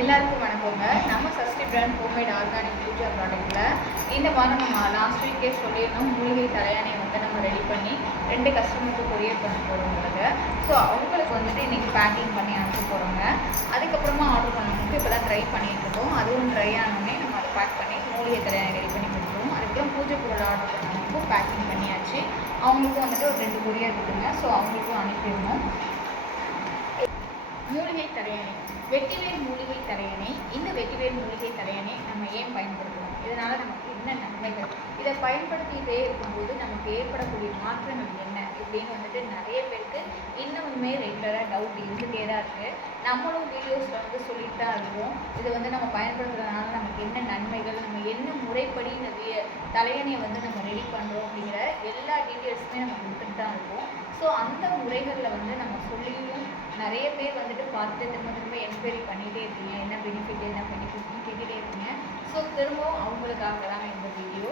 எல்லாருக்கும் வணக்கங்க. நம்ம Sashti brand homemade organic pooja ப்ராடக்ட்டில் இந்த வாரம் நம்ம லாஸ்ட் வீக்கே சொல்லியிருந்தோம் மூலிகை தலையானை வந்து நம்ம ரெடி பண்ணி ரெண்டு கஸ்டமருக்கு கொரியர் பண்ண போகிறோம் உங்களுக்கு. ஸோ அவங்களுக்கு வந்துட்டு இன்றைக்கி பேக்கிங் பண்ணி அனுப்ப போகிறோங்க அதுக்கப்புறமா ஆர்டர் பண்ணவங்களுக்கு இப்போ தான் ட்ரை பண்ணிட்டு இருக்கோம் அதுவும் ட்ரை ஆனோடனே நம்ம அதை பேக் பண்ணி மூலிகை தலையானை ரெடி பண்ணி கொடுத்துருவோம். அதுக்கப்புறம் பூஜை பொருள் ஆர்டர் பண்ணவங்களுக்கும் பேக்கிங் பண்ணியாச்சு. அவங்களுக்கும் வந்துட்டு ஒரு ரெண்டு கொரியர் இருக்குங்க ஸோ அவங்களுக்கும் அனுப்பிடணும் மூலிகை தலையானை வெட்டிவேர் மூலிகை தலையணை இந்த வெட்டிவேர் மூலிகை தலையணை நம்ம ஏன் பயன்படுத்துகிறோம் இதனால் நமக்கு என்ன நன்மைகள்? இதை பயன்படுத்திகிட்டே இருக்கும்போது நமக்கு ஏற்படக்கூடிய மாற்றங்கள் என்ன? இப்படின்னு வந்துட்டு நிறைய பேருக்கு இன்னமுமே ரெகுலராக டவுட் இருந்துகிட்டே தான் இருக்குது நம்மளும் வீடியோஸில் வந்து சொல்லிட்டு தான் இருக்கோம். இது வந்து நம்ம பயன்படுத்துறதுனால நமக்கு என்ன நன்மைகள் நம்ம என்ன தலையணையை வந்து நம்ம ரெடி பண்ணுறோம் அப்படிங்கிற எல்லா டீட்டெயில்ஸுமே நம்ம கொடுத்துட்டு தான் இருக்கோம். ஸோ அந்த முறைகளில் வந்து நம்ம சொல்லியும் நிறைய பேர் வந்துட்டு பார்த்துட்டு திரும்ப திரும்ப என்கொயரி பண்ணிகிட்டே இருக்கீங்க என்ன பெனிஃபிட் என்ன பெனிஃபிட்னு கேட்டுகிட்டே இருக்கீங்க ஸோ திரும்பவும் அவங்களுக்காக தான் இந்த வீடியோ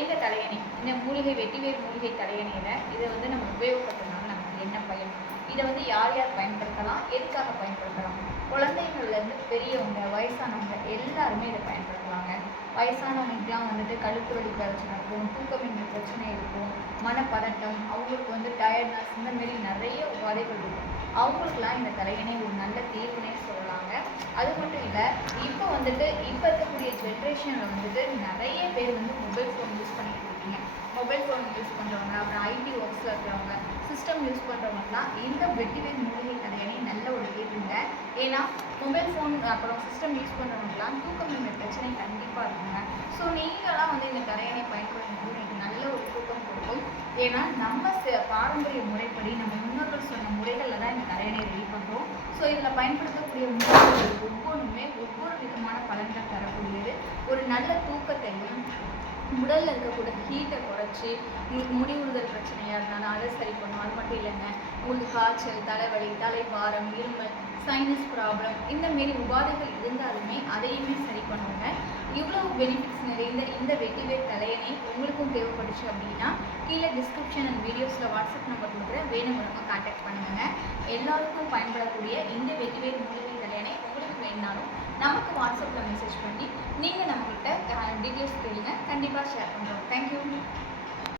இந்த தலையணை இந்த மூலிகை வெட்டிவேர் மூலிகை தலையணையில் இதை வந்து நம்ம உபயோகப்படுத்துறதுனால நமக்கு என்ன பயன்? இதை வந்து யார் யார் பயன்படுத்தலாம்? எதுக்காக பயன்படுத்தலாம்? குழந்தைங்கள்லேருந்து பெரியவங்க வயசானவங்க எல்லாருமே இதை பயன்படுத்துவாங்க. வயசானவங்களுக்குலாம் வந்துட்டு கழுத்து வலி பிரச்சனை இருக்கும் தூக்கமின்மை பிரச்சனை இருக்கும் மனப்பதட்டம் அவங்களுக்கு வந்து டயர்ட்னஸ் இந்த மாரி நிறைய உபாதைகள் இருக்கும். அவங்களுக்குலாம் இந்த தலையணை ஒரு நல்ல தீர்வுனே சொல்லலாங்க. அது மட்டும் இல்லை இப்போ வந்துட்டு இப்போ இருக்கக்கூடிய ஜென்ரேஷனில் வந்துட்டு நிறைய பேர் வந்து மொபைல் ஃபோன் யூஸ் பண்ணிட்டு இருக்கீங்க. மொபைல் ஃபோன் யூஸ் பண்ணுறவங்க அப்புறம் ஐடி ஒர்க்ஸில் இருக்கிறவங்க சிஸ்டம் யூஸ் பண்ணுறவங்கலாம் இந்த வெட்டிவேல் மூலிகை தலையணை நல்ல ஒரு தீர்வு ஏன்னா மொபைல் ஃபோன் அப்புறம் சிஸ்டம் யூஸ் பண்ணுறவங்களாம் தூக்கம் இந்த பிரச்சனை கண்டிப்பாக இருக்குங்க. ஸோ நீங்களாம் வந்து இந்த கரையணை பயன்படுத்தும் எனக்கு நல்ல ஒரு தூக்கம் கொடுக்கும். ஏன்னா நம்ம ச- பாரம்பரிய முறைப்படி நம்ம முன்னோர்கள் சொன்ன முறைகளில் தான் இந்த கரையணை ரெடி பண்ணுறோம் ஸோ இதில் பயன்படுத்தக்கூடிய முறைகள் ஒவ்வொன்றுமே ஒவ்வொரு விதமான பலன்கள் தரக்கூடியது. ஒரு நல்ல தூக்கத்தையும் உடலில் இருக்கக்கூடிய ஹீட்டை குறைச்சி உங்களுக்கு முடி உறுதல் பிரச்சனையாக இருந்தாலும் அதை சரி பண்ணும். அது மட்டும் இல்லைங்க. உங்களுக்கு காய்ச்சல் தலைவலி தலைவாரம் இருமல் சைனஸ் ப்ராப்ளம் இந்த மாரி உபாதைகள் இருந்தாலுமே அதையுமே சரி பண்ணுவாங்க இவ்வளோ பெனிஃபிட்ஸ் நிறைந்த இந்த வெட்டிவேர் தலையணை உங்களுக்கும் தேவைப்பட்டுச்சு அப்படின்னா கீழே டிஸ்கிரிப்ஷன் அண்ட் வீடியோஸில் வாட்ஸ்அப் நம்பர் கொடுக்குறேன். வேணுங்கிறவங்க காண்டாக்ட் பண்ணுங்க. எல்லாருக்கும் பயன்படக்கூடிய இந்த வெட்டிவேர் மூலிகை தலையணை உங்களுக்கு வேணாலும் நமக்கு வாட்ஸ்அப்பில் மெசேஜ் பண்ணி நீங்கள் நம்மகிட்ட டீட்டெயில்ஸ் கேளுங்க. கண்டிப்பாக ஷேர் பண்ணுறோம் தேங்க்யூ